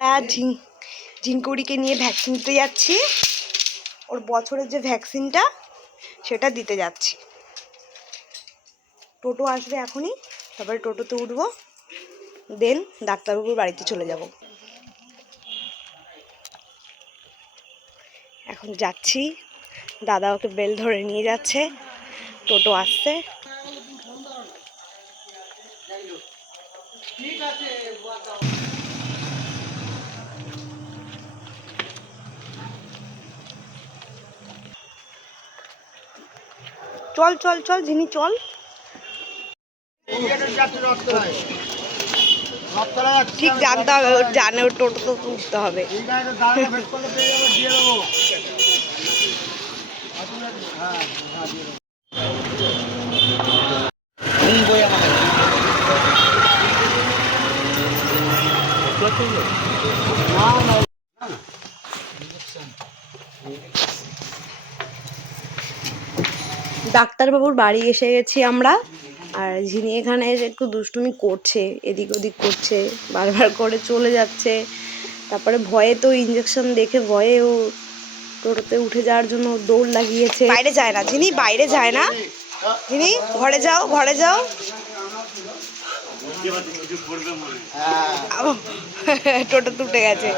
আমরা ঝিং ঝিঙ্কুড়িকে নিয়ে ভ্যাকসিন দিতে যাচ্ছি। ওর বছরের যে ভ্যাকসিনটা সেটা দিতে যাচ্ছি। টোটো আসবে এখনই, তারপরে টোটোতে উঠবো। দেন ডাক্তারবাবুর বাড়িতে চলে যাব। এখন যাচ্ছি। দাদা ওকে বেল ধরে নিয়ে যাচ্ছে। টোটো আসছে। চল চল চল যিনি চল। ঠিক জানতে হবে ওর জানে ওর টোটো তো উঠতে হবে। ডাক্তারবাবুর বাড়ি এসে গেছি আমরা। আর ঝিনি এখানে এসে একটু দুষ্টুমি করছে, এদিক ওদিক করছে, বারবার করে চলে যাচ্ছে। তারপরে ভয়ে তো ইঞ্জেকশন দেখে ভয়ে ও টোটোতে উঠে যাওয়ার জন্য দৌড় লাগিয়েছে। বাইরে যায় না ঝিনি বাইরে যায় না ঝিনি ঘরে যাও ঘরে যাও। টোটোতে উঠে গেছে।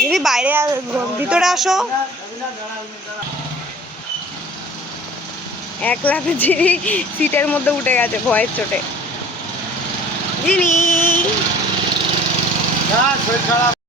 ঝিনি বাইরে ভিতরে আসো। এক লাফে জিনি সিটের মধ্যে উঠে গেছে ভয়ের চোটে। জিনি।